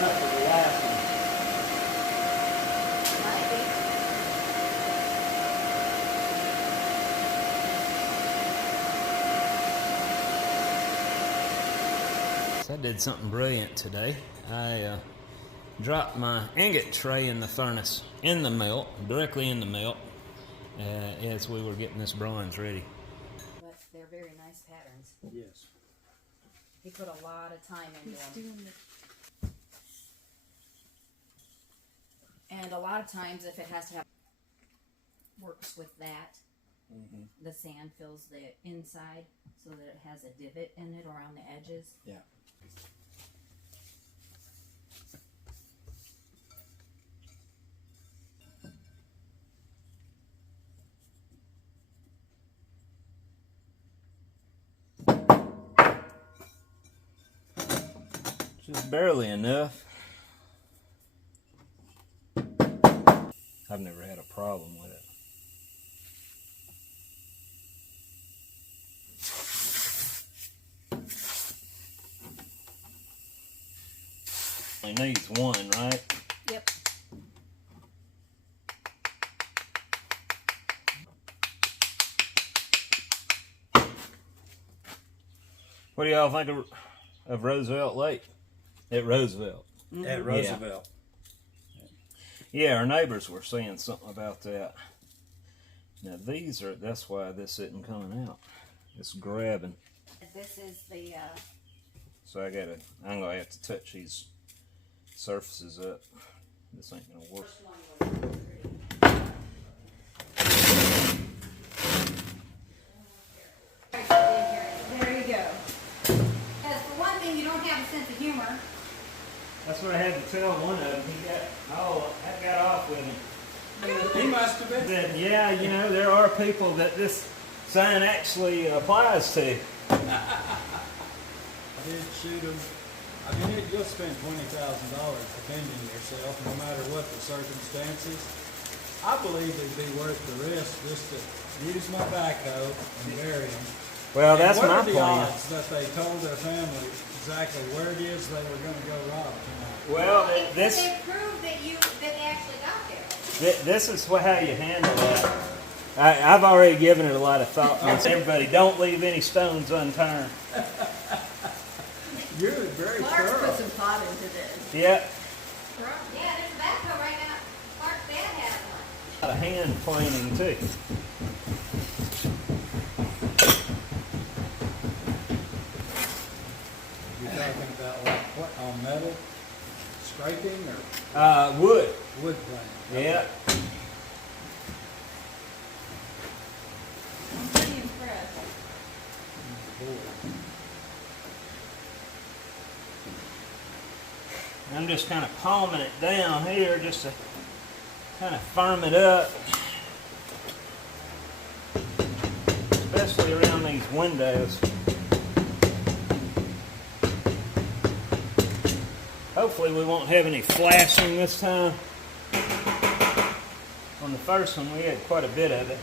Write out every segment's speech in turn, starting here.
enough for the last one. I did something brilliant today. I dropped my ingot tray in the furnace, in the melt, directly in the melt, as we were getting this bronze ready. But they're very nice patterns. Yes. He put a lot of time into them. And a lot of times, if it has to have works with that, the sand fills the inside so that it has a divot in it around the edges. Yeah. Just barely enough. I've never had a problem with it. It needs one, right? Yep. What do y'all think of Roosevelt Lake? At Roosevelt. At Roosevelt. Yeah, our neighbors were saying something about that. Now these are, that's why this isn't coming out. It's grabbing. This is the, So I'm gonna have to touch these surfaces up. This ain't gonna work. there you go. Because for one thing, you don't have a sense of humor. That's what I had to tell one of them. That got off with him. He must have been. That, yeah, you know, there are people that this sign actually applies to. I did shoot him. I mean, you'll spend $20,000 defending yourself, no matter what the circumstances. I believe it'd be worth the risk just to use my backhoe and bury him. Well, that's what my are the plan. odds that they told their family exactly where it is they were going to go rob tonight? Well, They this proved that they actually got there. this is how you handle that. I've already given it a lot of thought. Everybody, don't leave any stones unturned. You're very Clark's thorough. put some thought into this. Yeah, Yeah, there's a backhoe right now. Clark's dad has one. a lot of hand cleaning too. You're talking about like what, on metal scraping or Wood. wood plank? Yeah. I'm pretty impressed. I'm just kind of palming it down here just to kind of firm it up. Especially around these windows. Hopefully we won't have any flashing this time. On the first one we had quite a bit of it.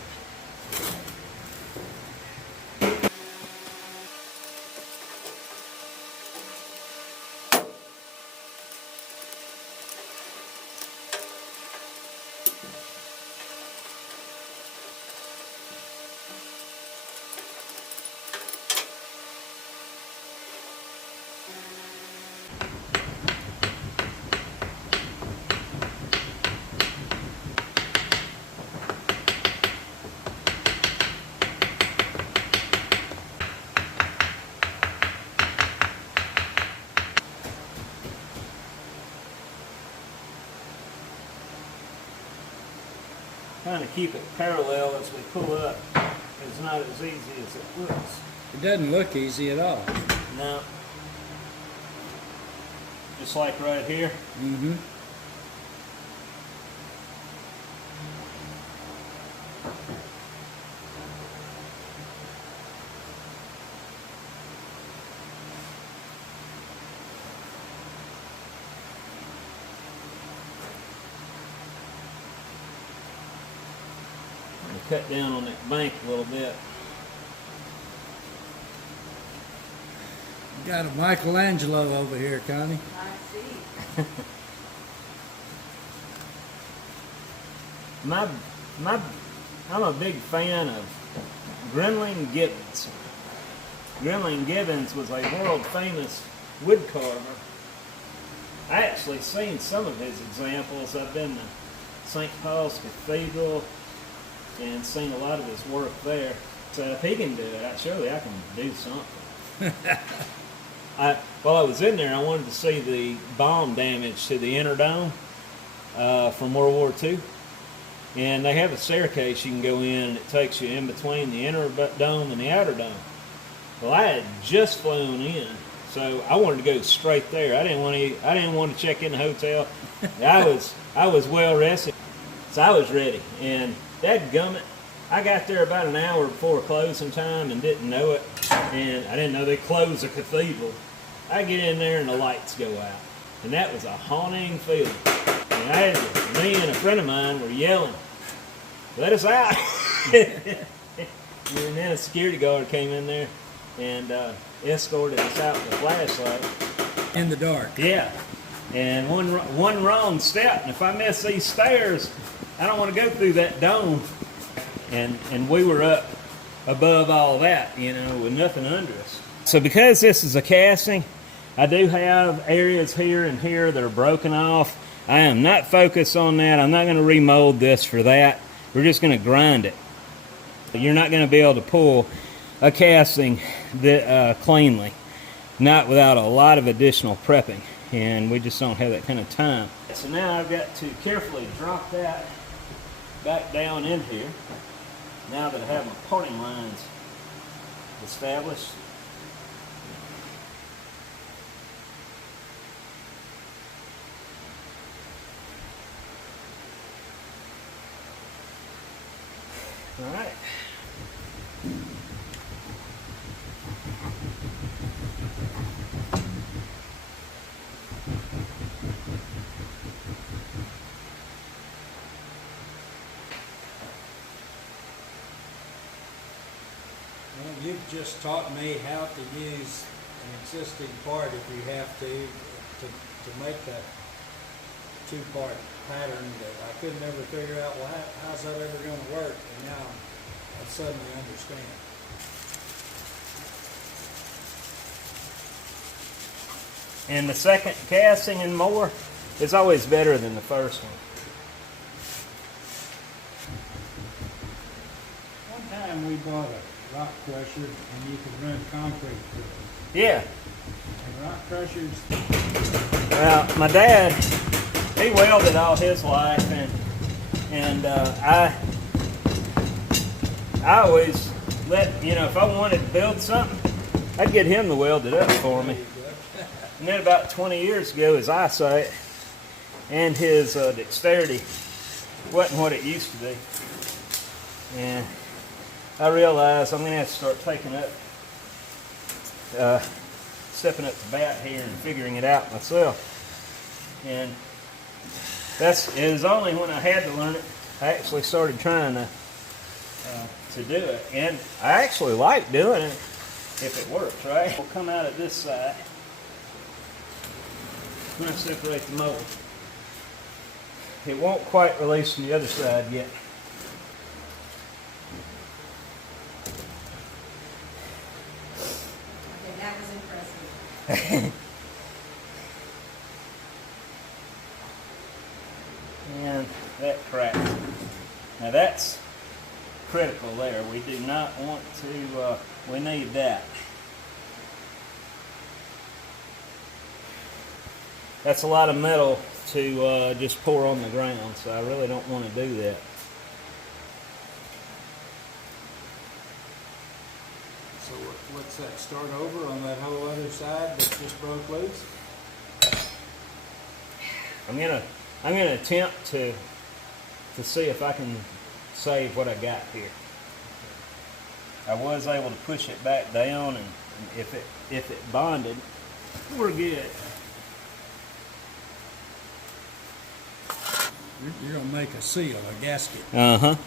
Trying to keep it parallel as we pull up is not as easy as it looks. It doesn't look easy at all. No. Just like right here. Mm-hmm. Cut down on that bank a little bit. Got a Michelangelo over here, Connie. I see. I'm a big fan of Grinling Gibbons. Grinling Gibbons was a world famous wood carver. I actually seen some of his examples. I've been to St. Paul's Cathedral and seen a lot of his work there. So if he can do it, surely I can do something. While I was in there, I wanted to see the bomb damage to the inner dome from World War II. And they have a staircase you can go in, and it takes you in between the inner dome and the outer dome. Well, I had just flown in, so I wanted to go straight there. I didn't want to check in the hotel. I was well rested, so I was ready. And dadgummit, I got there about an hour before closing time and didn't know it. And I didn't know they closed the cathedral. I get in there and the lights go out, and that was a haunting feeling. And me and a friend of mine were yelling, "Let us out!" And then a security guard came in there and escorted us out with a flashlight. In the dark. Yeah. And one wrong step, and if I miss these stairs, I don't want to go through that dome. And we were up above all that, with nothing under us. So because this is a casting, I do have areas here and here that are broken off. I am not focused on that. I'm not going to remold this for that. We're just going to grind it. You're not going to be able to pull a casting cleanly, not without a lot of additional prepping, and we just don't have that kind of time. So now I've got to carefully drop that back down in here, now that I have my parting lines established. All right. Well, you've just taught me how to use an existing part if you have to make that two-part pattern that I could never figure out, well, how's that ever going to work? And now I suddenly understand. And the second casting and more is always better than the first one. One time we bought a rock crusher and you could run concrete through it. Yeah. And rock crushers, Well, my dad, he welded all his life, and I always let, if I wanted to build something, I'd get him to weld it up for me. And then about 20 years ago, his eyesight and his dexterity wasn't what it used to be. And I realized I'm going to have to start taking up, stepping up the bat here and figuring it out myself. And it was only when I had to learn it, I actually started trying to do it. And I actually like doing it if it works, right? We'll come out of this side. I'm going to separate the mold. It won't quite release from the other side yet. Okay, that was impressive. And that cracked. Now that's critical there. We do not want to, we need that. That's a lot of metal to just pour on the ground, so I really don't want to do that. so what's that, start over on that whole other side that just broke loose? I'm gonna attempt to see if I can save what I got here. I was able to push it back down, and if it bonded, we're good. You're going to make a seal, a gasket. Uh-huh. Okay.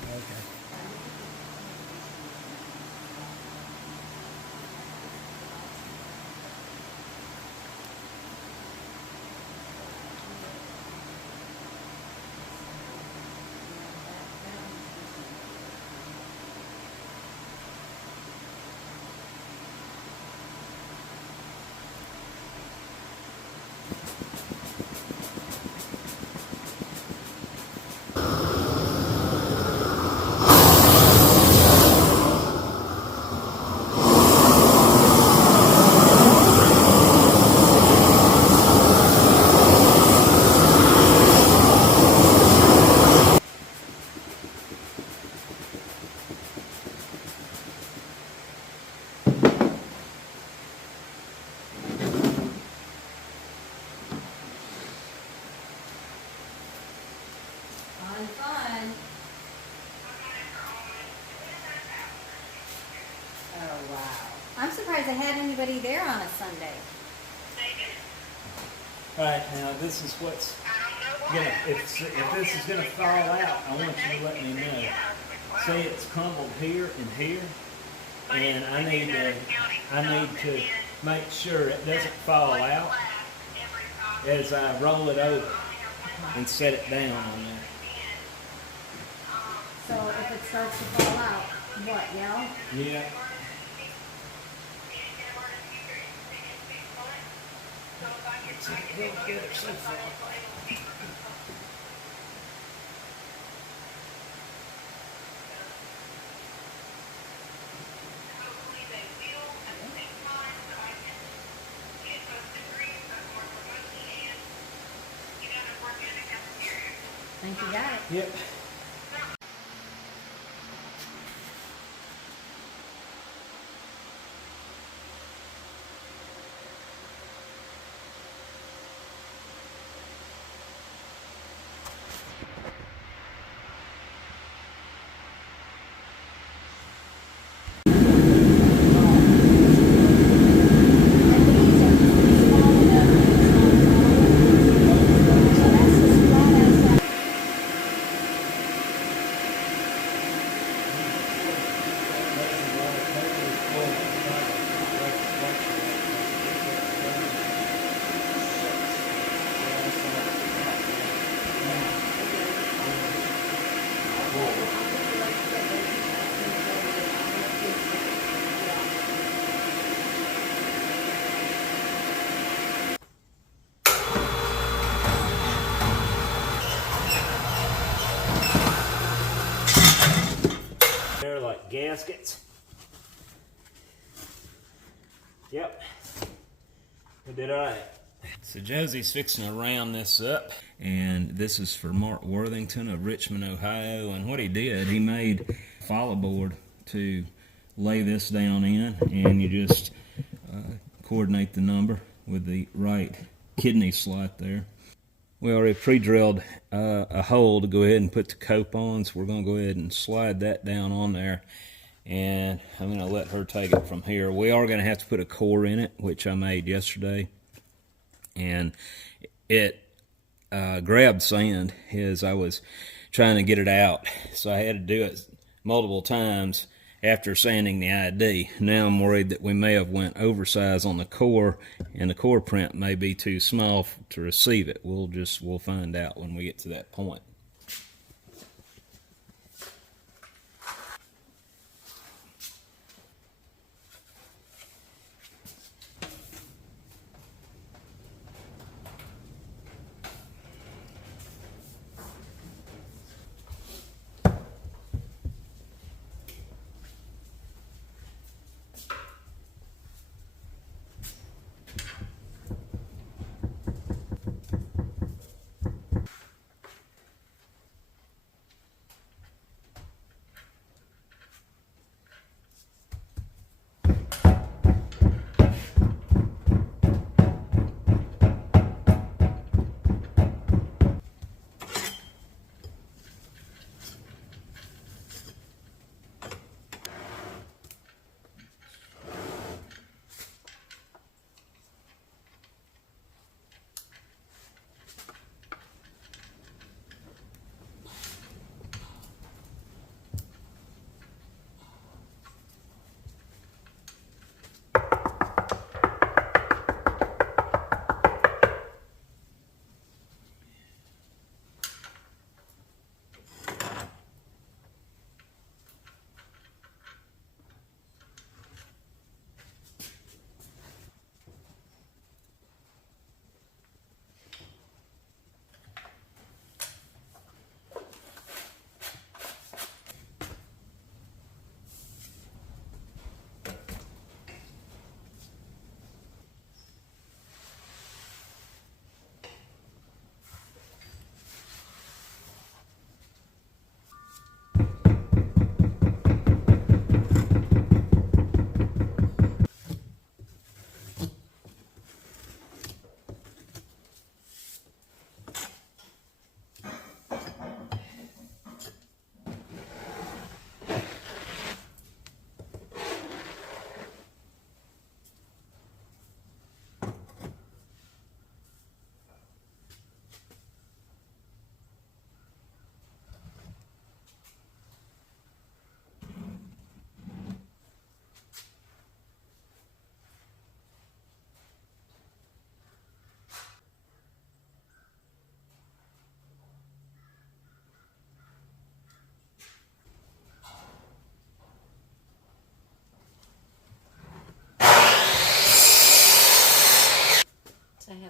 surprised I had anybody there on a Sunday. Alright, now this is what's gonna, if this is gonna fall out, I want you to let me know. Say it's crumbled here and here, and I need to make sure it doesn't fall out as I roll it over and set it down on there. So if it starts to fall out, what, yell? Yeah. He'll get it so far. Think you got it? Yep. They're like gaskets. Yep. We did alright. So Josie's fixing to round this up, and this is for Mark Worthington of Richmond, Ohio. And what he did, he made a follow board to lay this down in, and you just coordinate the number with the right kidney slot there. We already pre-drilled a hole to go ahead and put the cope on, so we're going to go ahead and slide that down on there, and I'm going to let her take it from here. We are going to have to put a core in it, which I made yesterday, and it grabbed sand as I was trying to get it out, so I had to do it multiple times after sanding the ID. Now I'm worried that we may have went oversized on the core, and the core print may be too small to receive it. We'll find out when we get to that point.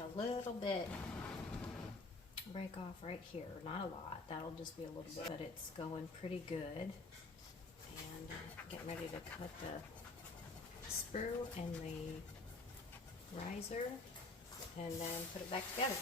had a little bit break off right here. Not a lot. That'll just be a little bit, but it's going pretty good. And getting ready to cut the sprue and the riser and then put it back together.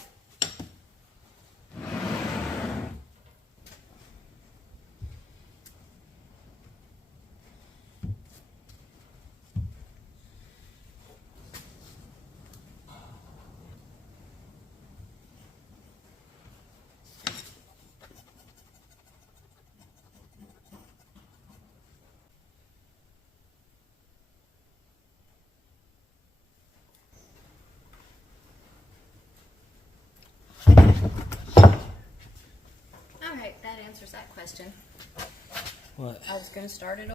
Alright, that answers that question. What? I was going to start it.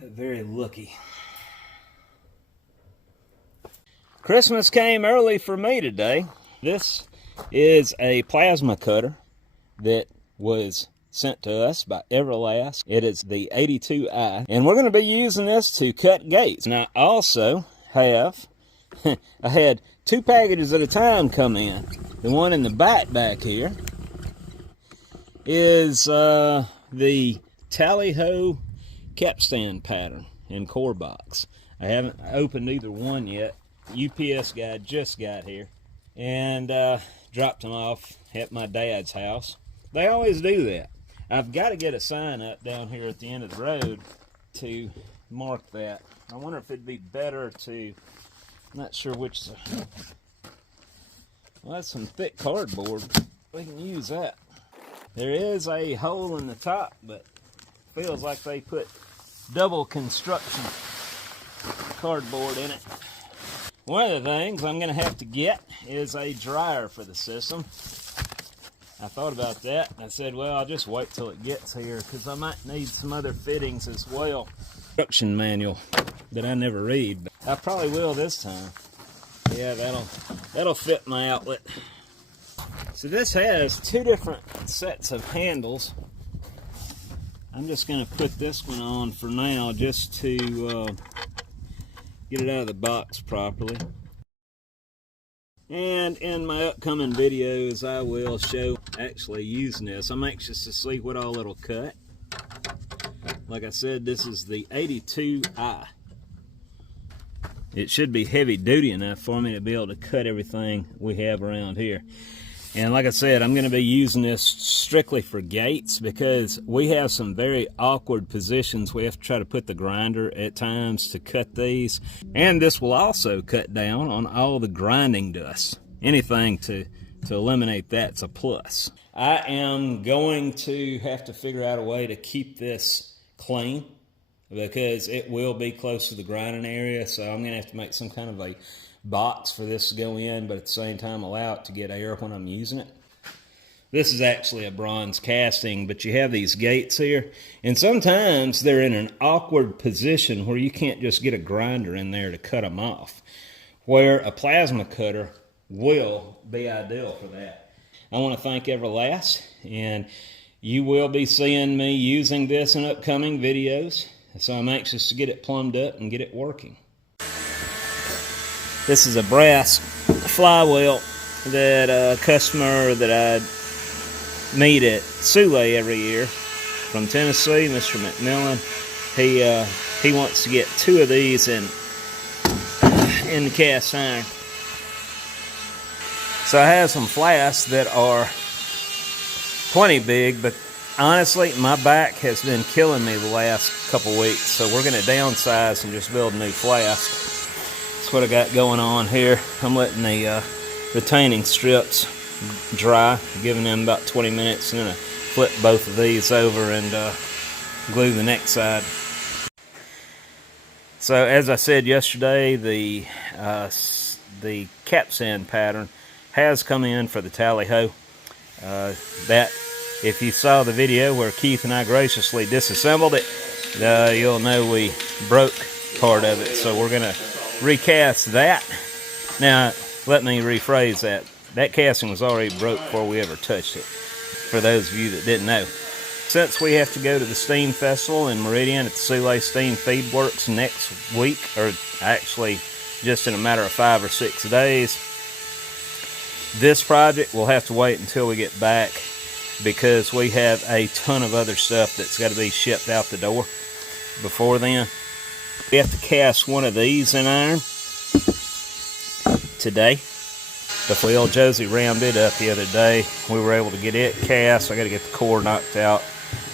Got very lucky. Christmas came early for me today. This is a plasma cutter that was sent to us by Everlast. It is the 82i, and we're going to be using this to cut gates. Now, I also have, I had 2 packages at a time come in. The one in the back here is the Tally-Ho capstan pattern in core box. I haven't opened either one yet. UPS guy just got here and dropped them off at my dad's house. They always do that. I've got to get a sign up down here at the end of the road to mark that. I wonder if it'd be better to, I'm not sure which, well, that's some thick cardboard. We can use that. There is a hole in the top, but feels like they put double construction cardboard in it. One of the things I'm going to have to get is a dryer for the system. I thought about that. I said, well, I'll just wait till it gets here because I might need some other fittings as well. Instruction manual that I never read, but I probably will this time. Yeah, that'll fit my outlet. So this has 2 different sets of handles. I'm just going to put this one on for now just to get it out of the box properly. And in my upcoming videos, I will show actually using this. I'm anxious to see what all it'll cut. Like I said, this is the 82i. It should be heavy duty enough for me to be able to cut everything we have around here. And like I said, I'm going to be using this strictly for gates because we have some very awkward positions. We have to try to put the grinder at times to cut these. And this will also cut down on all the grinding dust. Anything to eliminate that's a plus. I am going to have to figure out a way to keep this clean because it will be close to the grinding area. So I'm going to have to make some kind of a box for this to go in, but at the same time allow it to get air when I'm using it. This is actually a bronze casting, but you have these gates here, and sometimes they're in an awkward position where you can't just get a grinder in there to cut them off, where a plasma cutter will be ideal for that. I want to thank Everlast, and you will be seeing me using this in upcoming videos, so I'm anxious to get it plumbed up and get it working. This is a brass flywheel that a customer that I meet at Sule every year from Tennessee, Mr. McMillan. He wants to get 2 of these in the cast iron. So I have some flasks that are plenty big, but honestly, my back has been killing me the last couple weeks, so we're going to downsize and just build a new flask. That's what I got going on here. I'm letting the retaining strips dry, giving them about 20 minutes, and then I flip both of these over and glue the next side. So as I said yesterday, the capstan pattern has come in for the tally hoe. That, if you saw the video where Keith and I graciously disassembled it, you'll know we broke part of it. So we're going to recast that. Now, let me rephrase that. That casting was already broke before we ever touched it, for those of you that didn't know. Since we have to go to the Steam Festival in Meridian at the Silicate Steam Feed Works next week, or actually just in a matter of 5 or 6 days, this project will have to wait until we get back, because we have a ton of other stuff that's got to be shipped out the door before then. We have to cast one of these in iron today. The wheel, Josie rammed it up the other day. We were able to get it cast. I got to get the core knocked out,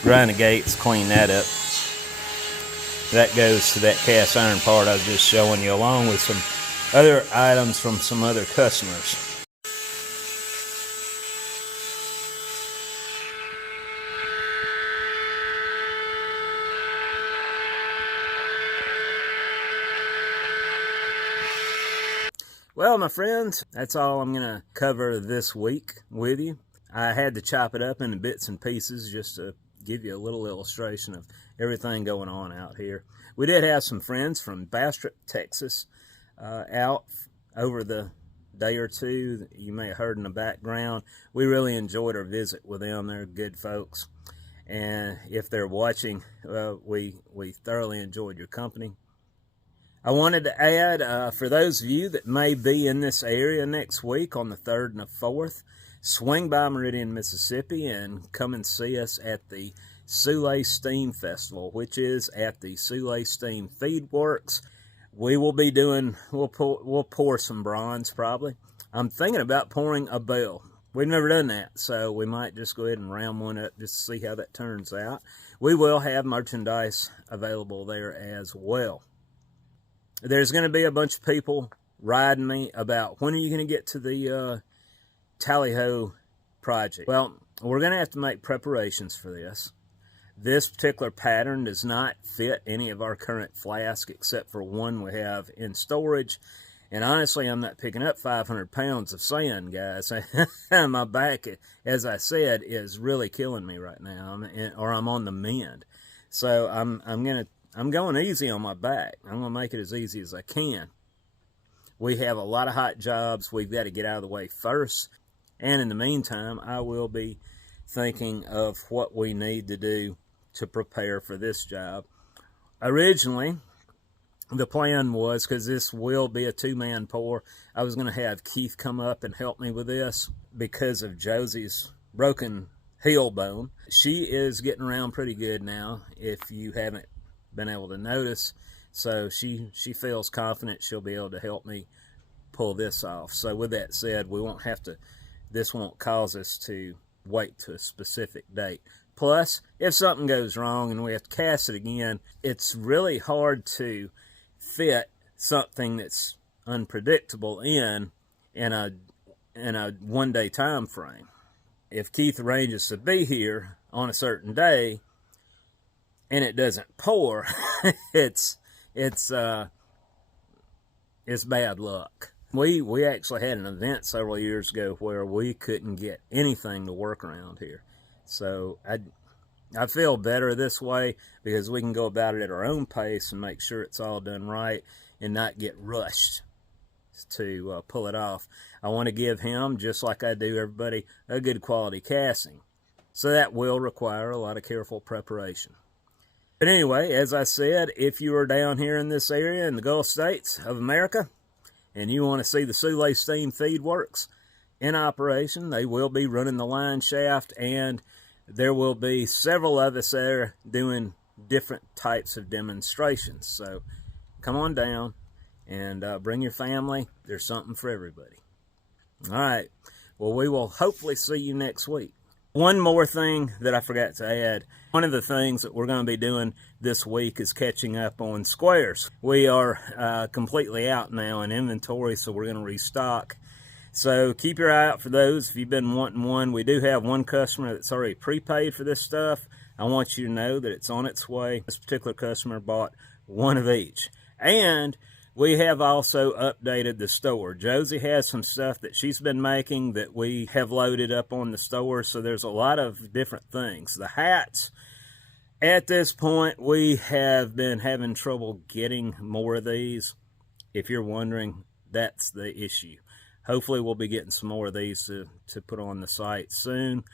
grind the gates, clean that up. That goes to that cast iron part I was just showing you, along with some other items from some other customers. Well, my friends, that's all I'm going to cover this week with you. I had to chop it up into bits and pieces just to give you a little illustration of everything going on out here. We did have some friends from Bastrop, Texas, out over the day or two. You may have heard in the background. We really enjoyed our visit with them. They're good folks. And if they're watching, we thoroughly enjoyed your company. I wanted to add, for those of you that may be in this area next week on the 3rd and the 4th, swing by Meridian, Mississippi, and come and see us at the Silicate Steam Festival, which is at the Silicate Steam Feed Works. We will be doing, we'll pour some bronze probably. I'm thinking about pouring a bell. We've never done that, so we might just go ahead and round one up just to see how that turns out. We will have merchandise available there as well. There's going to be a bunch of people riding me about, when are you going to get to the tally-ho project? Well, we're going to have to make preparations for this. This particular pattern does not fit any of our current flasks except for one we have in storage. And honestly, I'm not picking up 500 pounds of sand, guys. My back, as I said, is really killing me right now, or I'm on the mend. So I'm going easy on my back. I'm going to make it as easy as I can. We have a lot of hot jobs we've got to get out of the way first. And in the meantime, I will be thinking of what we need to do to prepare for this job. Originally, the plan was, because this will be a 2-man pour, I was going to have Keith come up and help me with this because of Josie's broken heel bone. She is getting around pretty good now, if you haven't been able to notice. So she feels confident she'll be able to help me pull this off. So with that said, we won't have to, this won't cause us to wait to a specific date. Plus, if something goes wrong and we have to cast it again, it's really hard to fit something that's unpredictable in a 1-day time frame. If Keith arranges to be here on a certain day and it doesn't pour, it's bad luck. We actually had an event several years ago where we couldn't get anything to work around here. So I feel better this way because we can go about it at our own pace and make sure it's all done right and not get rushed to pull it off. I want to give him, just like I do everybody, a good quality casting. So that will require a lot of careful preparation. But anyway, as I said, if you are down here in this area in the Gulf States of America and you want to see the Silicate Steam Feed Works in operation, they will be running the line shaft, and there will be several of us there doing different types of demonstrations. So come on down and bring your family. There's something for everybody. All right. Well, we will hopefully see you next week. One more thing that I forgot to add. One of the things that we're going to be doing this week is catching up on squares. We are completely out now in inventory, so we're going to restock. So keep your eye out for those if you've been wanting one. We do have one customer that's already prepaid for this stuff. I want you to know that it's on its way. This particular customer bought one of each. And we have also updated the store. Josie has some stuff that she's been making that we have loaded up on the store, so there's a lot of different things. The hats, at this point, we have been having trouble getting more of these. If you're wondering, that's the issue. Hopefully we'll be getting some more of these to put on the site soon.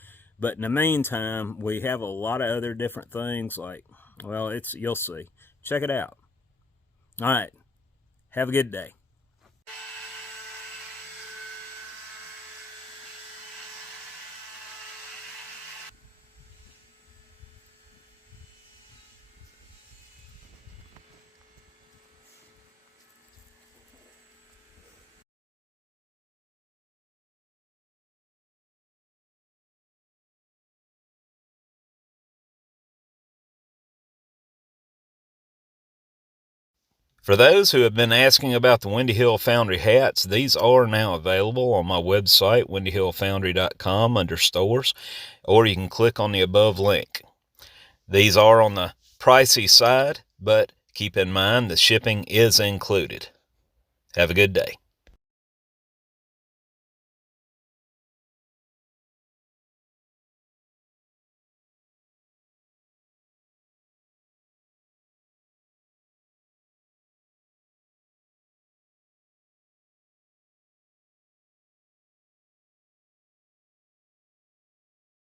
But in the meantime, we have a lot of other different things like, well, you'll see. Check it out. All right. Have a good day. For those who have been asking about the Windy Hill Foundry hats, these are now available on my website, windyhillfoundry.com, under stores, or you can click on the above link. These are on the pricey side, but keep in mind the shipping is included. Have a good day.